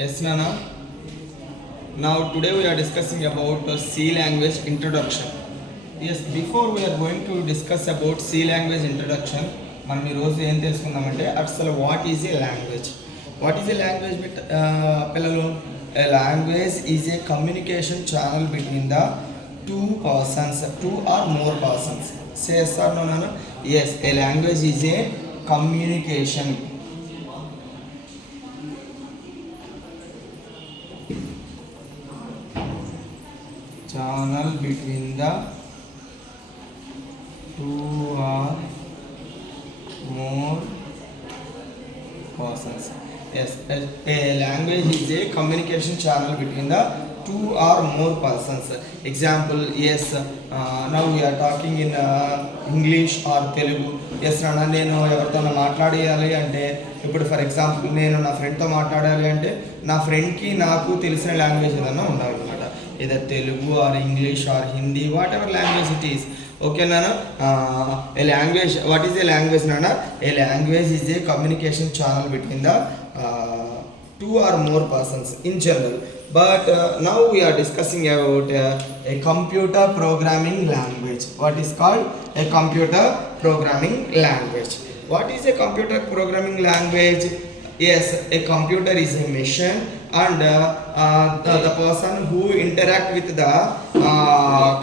Yes, Nana. Now today we are discussing about C language introduction. Yes, before we are going to discuss about C language introduction, మనం ఈరోజు ఏం తెలుసుకుందామంటే అసలు what is a language. What is a language పిల్లలు? A language is a communication channel between the two persons, two or more persons. Say yes or no నాన్న? Yes, a language is a communication channel between the two or more persons. Yes, a language is a communication channel between the two or more persons. Example, yes, now we are talking in English or Telugu. Yes, Nana, నేను ఎవరితోనో మాట్లాడాలి అంటే ఇప్పుడు for example నేను నా ఫ్రెండ్తో మాట్లాడాలి అంటే నా ఫ్రెండ్కి నాకు తెలిసిన లాంగ్వేజ్ ఏదన్నా ఉండాలన్నమాట. either Telugu or English or Hindi, whatever language it is. Okay, Nana? A language, what is a language, Nana? A language is a communication channel between the two or more persons in general. But now we are discussing about a computer programming language. What is called a computer programming language? What is a computer programming language? Yes, a computer is a machine and the person who interact with the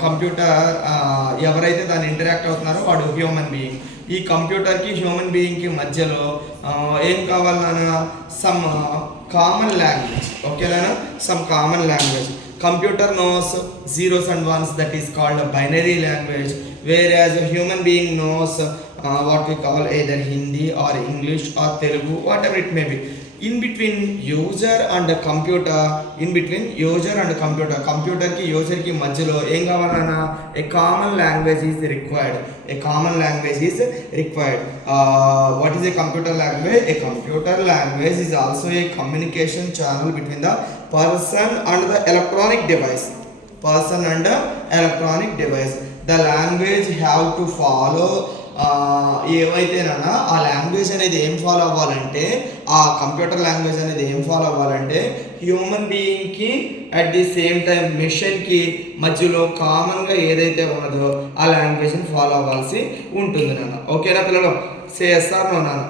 computer, ఎవరైతే దాన్ని interact అవుతున్నారో వాడు human being. ఈ కంప్యూటర్కి human బీయింగ్కి మధ్యలో ఏం కావాలన్నా some common language. ఓకేనా? Some common language. Computer knows zeros and ones, that is called a binary language, whereas a human being knows what we call either Hindi or English or Telugu, whatever it may be. In between user and computer, computer ki user ki majhlo em kavalana, a common language is required. What is a computer language? A computer language is also a communication channel between the person and the electronic device. The language have to follow ఏమైతేనన్నా ఆ language అనేది ఏం follow అవ్వాలంటే, ఆ computer language అనేది ఏం follow అవ్వాలంటే human బీయింగ్కి at the same time మిషన్కి మధ్యలో కామన్గా ఏదైతే ఉన్నదో ఆ లాంగ్వేజ్ని ఫాలో అవ్వాల్సి ఉంటుంది నాన్న. ఓకేనా పిల్లలు? సే ఎస్ ఆర్ నో నాన్న?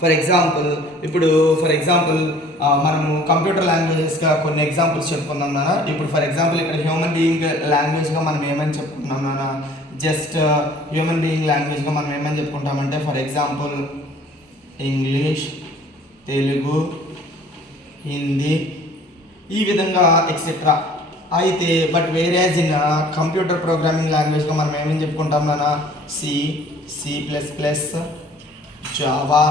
ఫర్ ఎగ్జాంపుల్ మనము కంప్యూటర్ లాంగ్వేజెస్గా కొన్ని ఎగ్జాంపుల్స్ చెప్పుకుందాం నాన్న. ఇప్పుడు ఫర్ ఎగ్జాంపుల్ ఇక్కడ హ్యూమన్ బీయింగ్ లాంగ్వేజ్గా మనం ఏమని చెప్పుకుంటున్నాం నాన్న? జస్ట్ హ్యూమన్ బీయింగ్ లాంగ్వేజ్గా మనం ఏమని చెప్పుకుంటామంటే for example English, Telugu, Hindi, ఈ విధంగా ఎక్సెట్రా. అయితే but whereas in computer programming లాంగ్వేజ్గా మనం ఏమని చెప్పుకుంటాం నాన్న? C++, Java,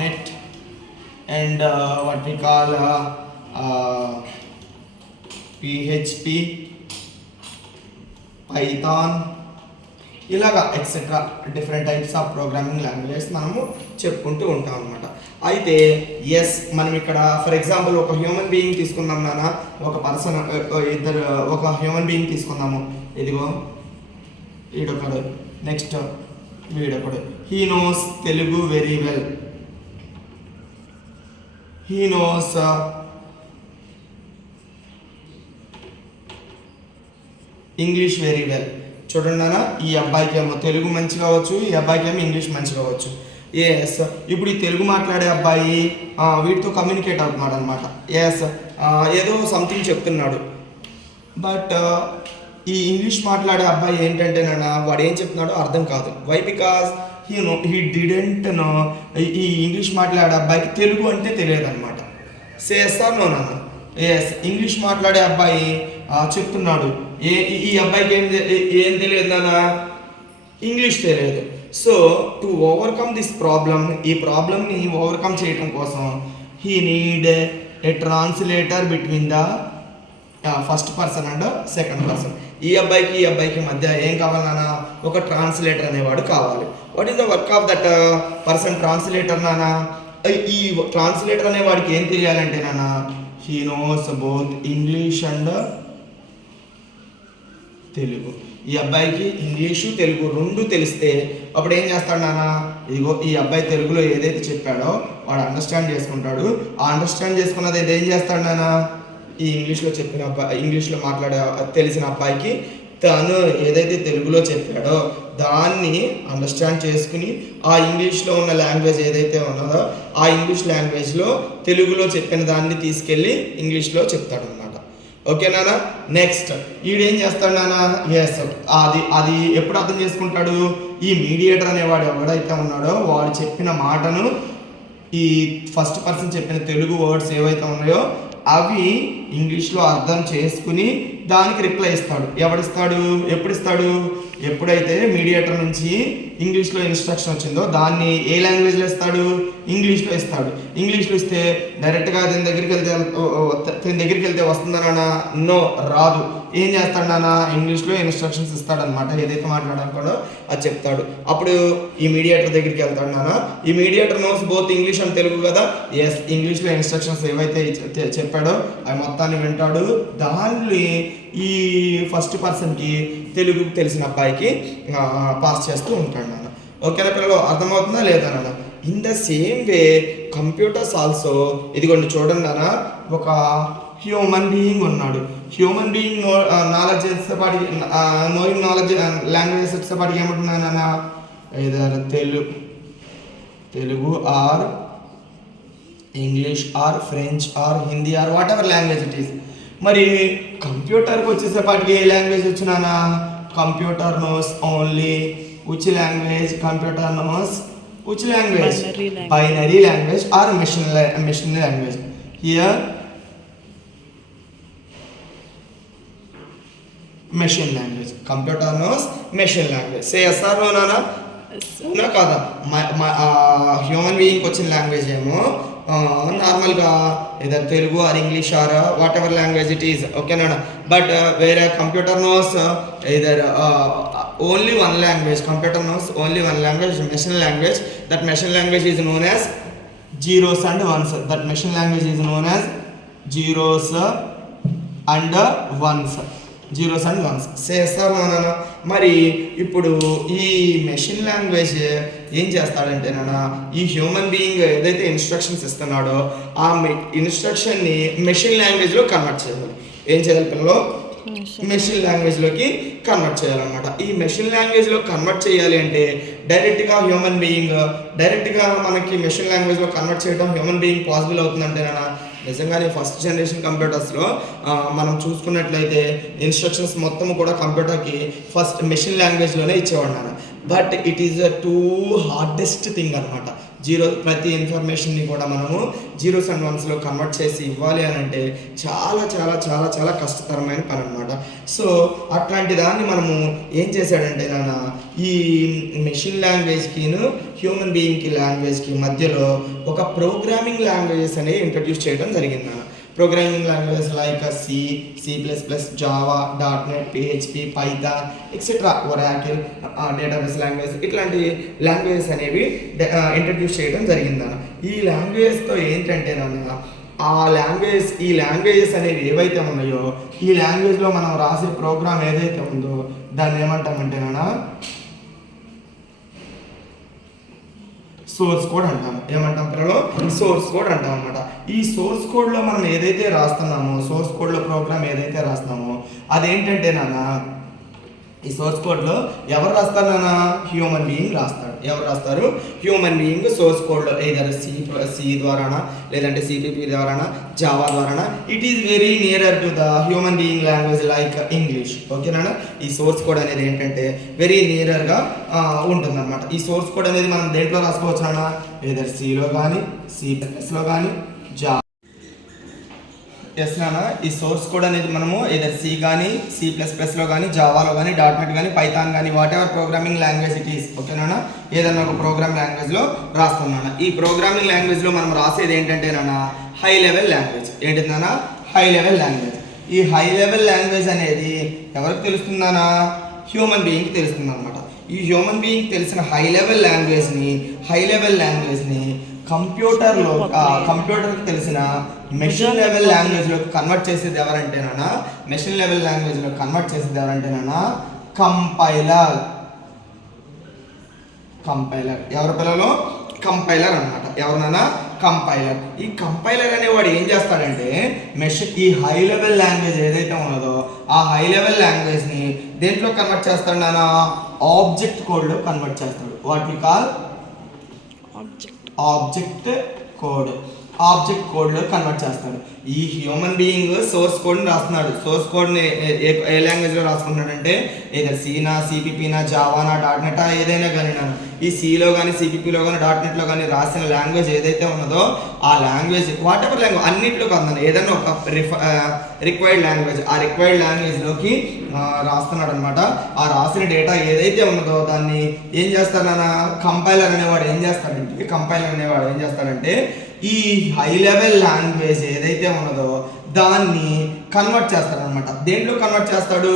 .NET and what we call PHP, Python, ఇలాగా etcetera different types of programming languages మనము చెప్పుకుంటూ ఉంటాం అన్నమాట. అయితే ఎస్, మనం ఇక్కడ ఫర్ ఎగ్జాంపుల్ ఒక హ్యూమన్ బీయింగ్ తీసుకుందాం నాన్న. ఒక హ్యూమన్ బీయింగ్ తీసుకుందాము. ఇదిగో వీడొకడు, నెక్స్ట్ వీడొకడు. He knows Telugu very well, he nose English very well. చూడండి అన్న, ఈ అబ్బాయికి ఏమో తెలుగు మంచిగా వచ్చు, ఈ అబ్బాయికి ఏమో ఇంగ్లీష్ మంచిగా వచ్చు. ఎస్, ఇప్పుడు ఈ తెలుగు మాట్లాడే అబ్బాయి వీటితో కమ్యూనికేట్ అవుతున్నాడు అనమాట. ఎస్, ఏదో సంథింగ్ చెప్తున్నాడు. బట్ ఈ ఇంగ్లీష్ మాట్లాడే అబ్బాయి ఏంటంటే నాన్న, వాడు ఏం చెప్తున్నాడో అర్థం కాదు. Why? Because he didn't know. ఈ ఇంగ్లీష్ మాట్లాడే అబ్బాయికి తెలుగు అంటే తెలియదు అనమాట. సే ఎస్ ఆర్ నో నాన్న? ఎస్, ఇంగ్లీష్ మాట్లాడే అబ్బాయి చెప్తున్నాడు, ఈ అబ్బాయికి ఏం తెలియదు నాన్న? ఇంగ్లీష్ తెలియదు. So to overcome this problem, ఈ ప్రాబ్లమ్ని ఓవర్కమ్ చేయడం కోసం he need a translator between the first person and second person. ఈ అబ్బాయికి మధ్య ఏం కావాలి నాన్న? ఒక ట్రాన్స్లేటర్ అనేవాడు కావాలి. What is the work of that person? Translator నాన్న. ఈ ట్రాన్స్లేటర్ అనేవాడికి ఏం తెలియాలంటే నాన్న, he knows both English and Telugu. ఈ అబ్బాయికి ఇంగ్లీషు తెలుగు రెండు తెలిస్తే అప్పుడు ఏం చేస్తాడు నాన్న, ఇదిగో ఈ అబ్బాయి తెలుగులో ఏదైతే చెప్పాడో వాడు అండర్స్టాండ్ చేసుకుంటాడు. ఆ అండర్స్టాండ్ చేసుకున్నది ఏం చేస్తాడు నాన్న, ఈ ఇంగ్లీష్లో చెప్పిన అబ్బాయి, ఇంగ్లీష్లో మాట్లాడే తెలిసిన అబ్బాయికి తను ఏదైతే తెలుగులో చెప్పాడో దాన్ని అండర్స్టాండ్ చేసుకుని ఆ ఇంగ్లీష్లో ఉన్న లాంగ్వేజ్ ఏదైతే ఉన్నదో ఆ ఇంగ్లీష్ లాంగ్వేజ్లో తెలుగులో చెప్పిన దాన్ని తీసుకెళ్ళి ఇంగ్లీష్లో చెప్తాడు అనమాట. ఓకే నాన్న. నెక్స్ట్ ఈడేం చేస్తాడు నాన్న, ఎస్ అది ఎప్పుడు అర్థం చేసుకుంటాడు, ఈ మీడియేటర్ అనేవాడు ఎవడైతే ఉన్నాడో వాడు చెప్పిన మాటను ఈ ఫస్ట్ పర్సన్ చెప్పిన తెలుగు వర్డ్స్ ఏవైతే ఉన్నాయో అవి ఇంగ్లీష్లో అర్థం చేసుకుని దానికి రిప్లై ఇస్తాడు. ఎవడిస్తాడు, ఎప్పుడు ఇస్తాడు, ఎప్పుడైతే మీడియేటర్ నుంచి ఇంగ్లీష్లో ఇన్స్ట్రక్షన్ వచ్చిందో దాన్ని ఏ లాంగ్వేజ్లో ఇస్తాడు, ఇంగ్లీష్లో ఇస్తాడు. ఇంగ్లీష్లో ఇస్తే డైరెక్ట్గా దీని దగ్గరికి వెళ్తే వస్తుందా నాన్న, నో రాదు. ఏం చేస్తాడు నాన్న, ఇంగ్లీష్లో ఇన్స్ట్రక్షన్స్ ఇస్తాడనమాట. ఏదైతే మాట్లాడాలనుకోడో అది చెప్తాడు. అప్పుడు ఈ మీడియేటర్ దగ్గరికి వెళ్తాడు నాన్న. ఈ mediator knows both English and Telugu కదా, ఎస్ ఇంగ్లీష్లో ఇన్స్ట్రక్షన్స్ ఏవైతే చెప్పాడో అవి మొత్తాన్ని వింటాడు. దాన్ని ఈ ఫస్ట్ పర్సన్కి తెలుగు తెలిసిన అబ్బాయికి పాస్ చేస్తూ ఉంటాడు నాన్న. ఓకేనా పిల్లలు, అర్థమవుతుందా లేదా నాన్న? In the same way computers also, ఇదిగోండి చూడండి నాన్న, ఒక హ్యూమన్ బీయింగ్ ఉన్నాడు. హ్యూమన్ బీయింగ్ నాలెడ్జ్ వచ్చేపాటికి నోయింగ్ నాలెడ్జ్ లాంగ్వేజెస్ వచ్చేపాటికి ఏమంటున్నాను నాన్న, either Telugu or English or French or Hindi or whatever language it is. మరి కంప్యూటర్కి వచ్చేసేపాటికి ఏ లాంగ్వేజ్ వచ్చినానా, computer knows only which language, computer knows which language, binary language or machine language. Here machine language, computer knows machine language. Say yes or no nana, అవునా కాదా? Human బీయింగ్కి వచ్చిన language ఏమో నార్మల్గా ఏదో Telugu or English or whatever language it is. ఓకేనా? But వేరే computer knows either only one language. Computer knows only one language, machine language. That machine language is known as zeros and ones. That machine language is known as zeros and ones. Zeros and once. చేస్తారు నాన్న. మరి ఇప్పుడు ఈ machine language ఏం చేస్తాడంటే నాన్న, ఈ human being ఏదైతే ఇన్స్ట్రక్షన్స్ ఇస్తున్నాడో ఆ ఇన్స్ట్రక్షన్ని మెషిన్ లాంగ్వేజ్లో కన్వర్ట్ చేయాలి. ఏం చేయాలి పిల్లలు, మెషిన్ లాంగ్వేజ్లోకి కన్వర్ట్ చేయాలన్నమాట. ఈ మెషిన్ లాంగ్వేజ్లో కన్వర్ట్ చేయాలి అంటే డైరెక్ట్గా హ్యూమన్ బీయింగ్ డైరెక్ట్గా మనకి మెషిన్ లాంగ్వేజ్లో కన్వర్ట్ చేయడం హ్యూమన్ బీయింగ్ పాసిబుల్ అవుతుందంటే నాన్న, నిజంగానే ఫస్ట్ జనరేషన్ కంప్యూటర్స్లో మనం చూసుకున్నట్లయితే ఇన్స్ట్రక్షన్స్ మొత్తం కూడా కంప్యూటర్కి ఫస్ట్ మెషిన్ లాంగ్వేజ్లోనే ఇచ్చేవాడు నాన్న. But it is two hardest thing అనమాట. ప్రతి ఇన్ఫర్మేషన్ని కూడా మనము జీరోస్ అండ్ వన్స్లో కన్వర్ట్ చేసి ఇవ్వాలి అని అంటే చాలా చాలా చాలా చాలా కష్టతరమైన పని అనమాట. సో అట్లాంటి దాన్ని మనము ఏం చేశాడంటే నాన్న, ఈ మెషిన్ లాంగ్వేజ్కి హ్యూమన్ బీయింగ్కి లాంగ్వేజ్కి మధ్యలో ఒక ప్రోగ్రామింగ్ లాంగ్వేజెస్ అనేవి ఇంట్రడ్యూస్ చేయడం జరిగింది నాన్న. Programming languages like C++, Java, .NET, PHP, Python etcetera, Oracle, database language, ఇట్లాంటి లాంగ్వేజెస్ అనేవి ఇంట్రడ్యూస్ చేయడం జరిగిందన్న. ఈ లాంగ్వేజ్తో ఏంటంటే నాన్న, ఈ లాంగ్వేజెస్ అనేవి ఏవైతే ఉన్నాయో ఈ లాంగ్వేజ్లో మనం రాసే ప్రోగ్రామ్ ఏదైతే ఉందో దాన్ని ఏమంటామంటే నాన్న సోర్స్ కోడ్ అంటాం. ఏమంటాం పిల్లలు, సోర్స్ కోడ్ అంటాం అనమాట. ఈ సోర్స్ కోడ్లో మనం ఏదైతే రాస్తున్నామో, సోర్స్ కోడ్లో ప్రోగ్రామ్ ఏదైతే రాస్తున్నామో అదేంటంటే నాన్న, ఈ సోర్స్ కోడ్లో ఎవరు రాస్తారు నాన్న, హ్యూమన్ బీయింగ్ రాస్తాడు. ఎవరు రాస్తారు, హ్యూమన్ బీయింగ్ సోర్స్ కోడ్లో either C ద్వారానా లేదంటే CPP ద్వారానా జావా ద్వారానా. It is very nearer to the human being language like English. ఓకేనా? ఈ సోర్స్ కోడ్ అనేది ఏంటంటే వెరీ నియరర్గా ఉంటుందన్నమాట. ఈ సోర్స్ కోడ్ అనేది మనం దేంట్లో రాసుకోవచ్చు నాన్న, either Cలో కానీ C++లో కానీ జావా. ఎస్ నాన్న, ఈ సోర్స్ కోడ్ అనేది మనము either C కానీ C++లో కానీ జావాలో కానీ .NET కానీ పైథాన్ కానీ what ever programming language it is. ఓకేనా? ఏదన్నా ఒక ప్రోగ్రామింగ్ లాంగ్వేజ్లో రాస్తున్నాను. ఈ ప్రోగ్రామింగ్ లాంగ్వేజ్లో మనం రాసేది ఏంటంటే నాన్న హై లెవెల్ లాంగ్వేజ్. ఏంటిది నాన్న, హై లెవెల్ లాంగ్వేజ్. ఈ హై లెవెల్ లాంగ్వేజ్ అనేది ఎవరికి తెలుస్తుందనా, హ్యూమన్ బీయింగ్కి తెలుస్తుంది అనమాట. ఈ హ్యూమన్ బీయింగ్ తెలిసిన హై లెవెల్ లాంగ్వేజ్ని కంప్యూటర్కి తెలిసిన మెషిన్ లెవెల్ లాంగ్వేజ్లో కన్వర్ట్ చేసేది ఎవరంటేనా, కంపైలర్. కంపైలర్. ఎవరి పిల్లలు? కంపైలర్ అనమాట. ఎవరినైనా కంపైలర్. ఈ కంపైలర్ అనేవాడు ఏం చేస్తాడంటే ఈ హై లెవెల్ లాంగ్వేజ్ ఏదైతే ఉన్నదో ఆ హై లెవెల్ లాంగ్వేజ్ని దేంట్లో కన్వర్ట్ చేస్తాడు నాన్న? ఆబ్జెక్ట్ కోడ్లో కన్వర్ట్ చేస్తాడు. What we call object code. Object కోడ్లో కన్వర్ట్ చేస్తాడు. ఈ హ్యూమన్ బీయింగ్ సోర్స్ కోడ్ని రాస్తున్నాడు. సోర్స్ కోడ్ని ఏ లాంగ్వేజ్లో రాసుకుంటున్నాడంటే ఏదైనా సీనా, సిపిపినా, జావానా, డాట్నెటా ఏదైనా కానీ నన్ను ఈ సిలో కానీ సిపిపిలో కానీ డాట్నెట్లో కానీ రాసిన లాంగ్వేజ్ ఏదైతే ఉన్నదో ఆ లాంగ్వేజ్ వాట్ ఎవర్ లాంగ్వేజ్ అన్నింటిలో కాదు, ఏదైనా ఒక రిక్వైర్డ్ లాంగ్వేజ్ ఆ రిక్వైర్డ్ లాంగ్వేజ్లోకి రాస్తున్నాడు అనమాట. ఆ రాసిన డేటా ఏదైతే ఉన్నదో దాన్ని ఏం చేస్తాడన్న కంపైలర్ అనేవాడు ఏం చేస్తాడంటే ఈ హై లెవెల్ లాంగ్వేజ్ ఏదైతే ఉన్నదో దాన్ని కన్వర్ట్ చేస్తాడనమాట. దేంట్లో కన్వర్ట్ చేస్తాడు?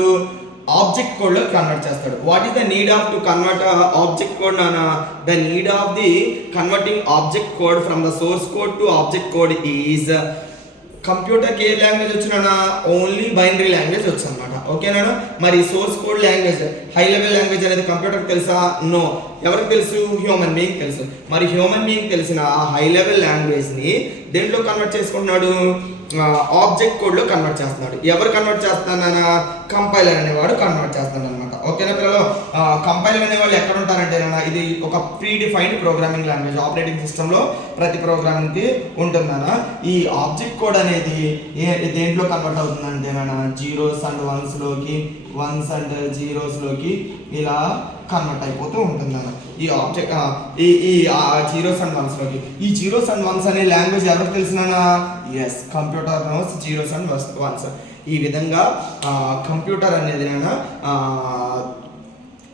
ఆబ్జెక్ట్ కోడ్లో కన్వర్ట్ చేస్తాడు. What is the need of to convert object code నానా? The need of the converting object code from the source code to object code is కంప్యూటర్కి ఏ లాంగ్వేజ్ వచ్చినా ఓన్లీ బైనరీ లాంగ్వేజ్ వచ్చనమాట. ఓకేనా? మరి source code language high level language అనేది కంప్యూటర్కి తెలుసా? నో. ఎవరికి తెలుసు? హ్యూమన్ బీయింగ్ తెలుసు. మరి హ్యూమన్ బీయింగ్ తెలిసిన ఆ హై లెవెల్ లాంగ్వేజ్ని దేంట్లో కన్వర్ట్ చేసుకుంటున్నాడు? ఆబ్జెక్ట్ కోడ్లో కన్వర్ట్ చేస్తున్నాడు. ఎవరు కన్వర్ట్ చేస్తున్నానా? కంపైలర్ అనేవాడు కన్వర్ట్ చేస్తున్నాడు అనమాట. ఓకేనా పిల్లలు? కంపైలర్ అనేవాళ్ళు ఎక్కడ ఉంటారంటే ఇది ఒక pre defined programming language. Operating సిస్టంలో ప్రతి ప్రోగ్రామింగ్కి ఉంటుందన్నా. ఈ ఆబ్జెక్ట్ కోడ్ అనేది దేంట్లో కన్వర్ట్ అవుతుందంటే జీరోస్ అండ్ వన్స్లోకి, వన్స్ అండ్ జీరోస్లోకి ఇలా కన్వర్ట్ అయిపోతూ ఉంటుందన్న. ఈ ఆబ్జెక్ట్ ఈ జీరోస్ అండ్ వన్స్లోకి. ఈ జీరోస్ అండ్ వన్స్ అనే లాంగ్వేజ్ ఎవరికి తెలిసినా? Yes, computer knows zeros and ones. ఈ విధంగా కంప్యూటర్ అనేది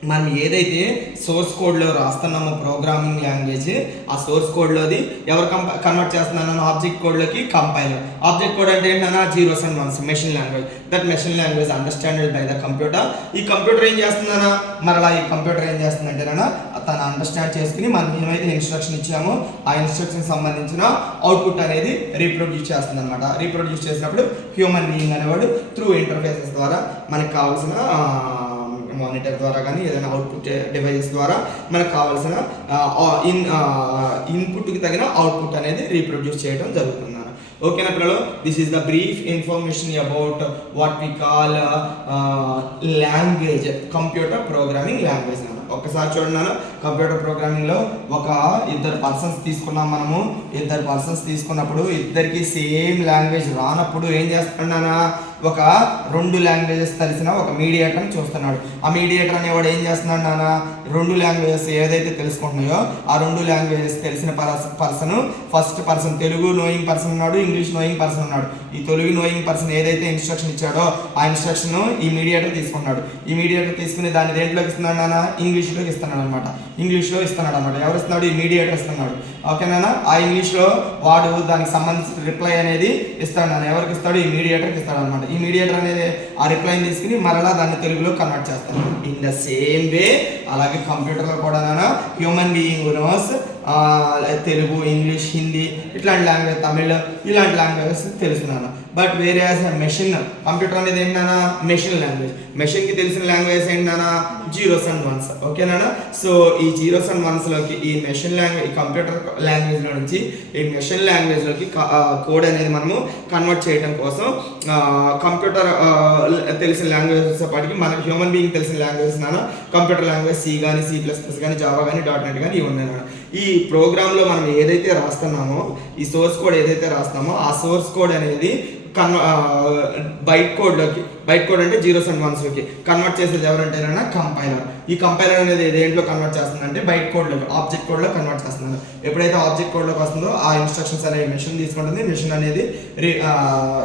మనం ఏదైతే సోర్స్ కోడ్లో రాస్తున్నామో ప్రోగ్రామింగ్ లాంగ్వేజ్ ఆ సోర్స్ కోడ్లోది ఎవరు కన్వర్ట్ చేస్తున్నాను? ఆబ్జెక్ట్ కోడ్లోకి కంపైలర్. ఆబ్జెక్ట్ కోడ్ అంటే ఏంటన్నా? Zeros and ones, machine language. That machine language understanded by the computer. ఈ కంప్యూటర్ ఏం చేస్తుందన్నా? మరలా ఈ కంప్యూటర్ ఏం చేస్తుందంటేనా తను అండర్స్టాండ్ చేసుకుని మనం ఏమైతే ఇన్స్ట్రక్షన్ ఇచ్చామో ఆ ఇన్స్ట్రక్షన్ సంబంధించిన అవుట్పుట్ అనేది రీప్రొడ్యూస్ చేస్తుంది అనమాట. రీప్రొడ్యూస్ చేసినప్పుడు హ్యూమన్ బీయింగ్ అనేవాడు త్రూ ఇంటర్ఫేసెస్ ద్వారా మనకు కావాల్సిన మానిటర్ ద్వారా కానీ ఏదైనా అవుట్పుట్ డివైజెస్ ద్వారా మనకు కావాల్సిన ఇన్పుట్కి తగిన అవుట్పుట్ అనేది రీప్రొడ్యూస్ చేయడం జరుగుతుంది. ఓకేనా పిల్లలు? This is the brief information about what we call language, computer programming language. ఒక్కసారి చూడండి, కంప్యూటర్ ప్రోగ్రామింగ్లో ఒక ఇద్దరు పర్సన్స్ తీసుకున్నాం మనము. ఇద్దరు పర్సన్స్ తీసుకున్నప్పుడు ఇద్దరికి సేమ్ లాంగ్వేజ్ రానప్పుడు ఏం చేస్తున్నానా? ఒక రెండు లాంగ్వేజెస్ తెలిసిన ఒక మీడియేటర్ని చూస్తున్నాడు. ఆ మీడియేటర్ అనేవాడు ఏం చేస్తున్నాడు నాన్న? రెండు లాంగ్వేజెస్ ఏదైతే తెలుసుకుంటున్నాయో ఆ రెండు లాంగ్వేజెస్ తెలిసిన person, first person Telugu knowing person ఉన్నాడు, ఇంగ్లీష్ నోయింగ్ పర్సన్ ఉన్నాడు. ఈ తెలుగు నోయింగ్ పర్సన్ ఏదైతే ఇన్స్ట్రక్షన్ ఇచ్చాడో ఆ ఇన్స్ట్రక్షన్ ఈ మీడియేటర్ తీసుకున్నాడు. ఈ మీడియేటర్ తీసుకుని దాన్ని దేంట్లోకి ఇస్తున్నాడు నాన్న? ఇంగ్లీష్లోకి ఇస్తున్నాడు అనమాట. ఇంగ్లీష్లో ఇస్తున్నాడు అనమాట. ఎవరు ఇస్తున్నాడు? ఈ మీడియేటర్ ఇస్తున్నాడు. ఓకేనా? ఆ ఇంగ్లీష్లో వాడు దానికి సంబంధించిన రిప్లై అనేది ఇస్తాడు నాన్న. ఎవరికి ఇస్తాడు? ఈ మీడియేటర్కి ఇస్తాడు అనమాట. ఈ మీడియేటర్ అనేది ఆ రిప్లైని తీసుకుని మరలా దాన్ని తెలుగులో కన్వర్ట్ చేస్తాడు. ఇన్ ద సేమ్ వే అలాగే కంప్యూటర్లో కూడా human being knows Telugu, English, Hindi ఇట్లాంటి లాంగ్వేజ్, తమిళ్ ఇలాంటి లాంగ్వేజెస్ తెలుసున్నాను. బట్ వేరే మెషిన్, కంప్యూటర్ అనేది ఏంటన్నా? Machine language. మెషిన్కి తెలిసిన లాంగ్వేజ్ ఏంటన్నా? Zeros and ones. ఓకేనా? సో ఈ జీరోస్ అండ్ వన్స్లోకి ఈ మెషిన్ లాంగ్వేజ్, ఈ కంప్యూటర్ లాంగ్వేజ్లో నుంచి ఈ మెషిన్ లాంగ్వేజ్లోకి కోడ్ అనేది మనము కన్వర్ట్ చేయడం కోసం కంప్యూటర్ తెలిసిన లాంగ్వేజెస్ పాటికి మనకి హ్యూమన్ బీయింగ్ తెలిసిన లాంగ్వేజెస్ కంప్యూటర్ లాంగ్వేజ్ సి కానీ, C++ కానీ, జావా కానీ, .NET కానీ ఇవి ఉన్నాయి. ఈ ప్రోగ్రాంలో మనం ఏదైతే రాస్తున్నామో, ఈ సోర్స్ కోడ్ ఏదైతే రాస్తామో ఆ సోర్స్ కోడ్ అనేది బైట్ కోడ్ అంటే జీరోస్ అండ్ వన్స్లోకి కన్వర్ట్ చేసేది ఎవరంటేనా? కంపైలర్. ఈ కంపైలర్ అనేది దేంట్లో కన్వర్ట్ చేస్తుందంటే బైట్ కోడ్లోకి, ఆబ్జెక్ట్ కోడ్లో కన్వర్ట్ చేస్తున్నాను. ఎప్పుడైతే ఆబ్జెక్ట్ కోడ్లోకి వస్తుందో ఆ ఇన్స్ట్రక్షన్స్ అనేవి మెషిన్ తీసుకుంటుంది. మెషిన్ అనేది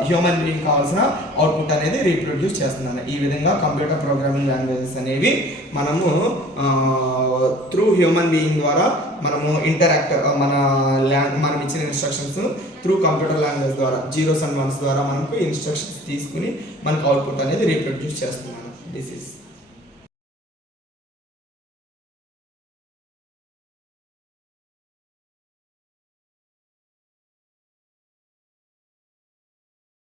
హ్యూమన్ బీయింగ్ కావాల్సిన అవుట్పుట్ అనేది రీప్రొడ్యూస్ చేస్తున్నాను. ఈ విధంగా కంప్యూటర్ ప్రోగ్రామింగ్ లాంగ్వేజెస్ అనేవి మనము త్రూ హ్యూమన్ బీయింగ్ ద్వారా మనము ఇంటరాక్ట్ మనం ఇచ్చిన ఇన్స్ట్రక్షన్స్ త్రూ కంప్యూటర్ లాంగ్వేజ్ ద్వారా జీరోస్ అండ్ వన్స్ ద్వారా మనకు ఇన్స్ట్రక్షన్స్ తీసుకుని మనకు అవుట్పుట్ అనేది రీప్రొడ్యూస్ చేస్తున్నాను. This is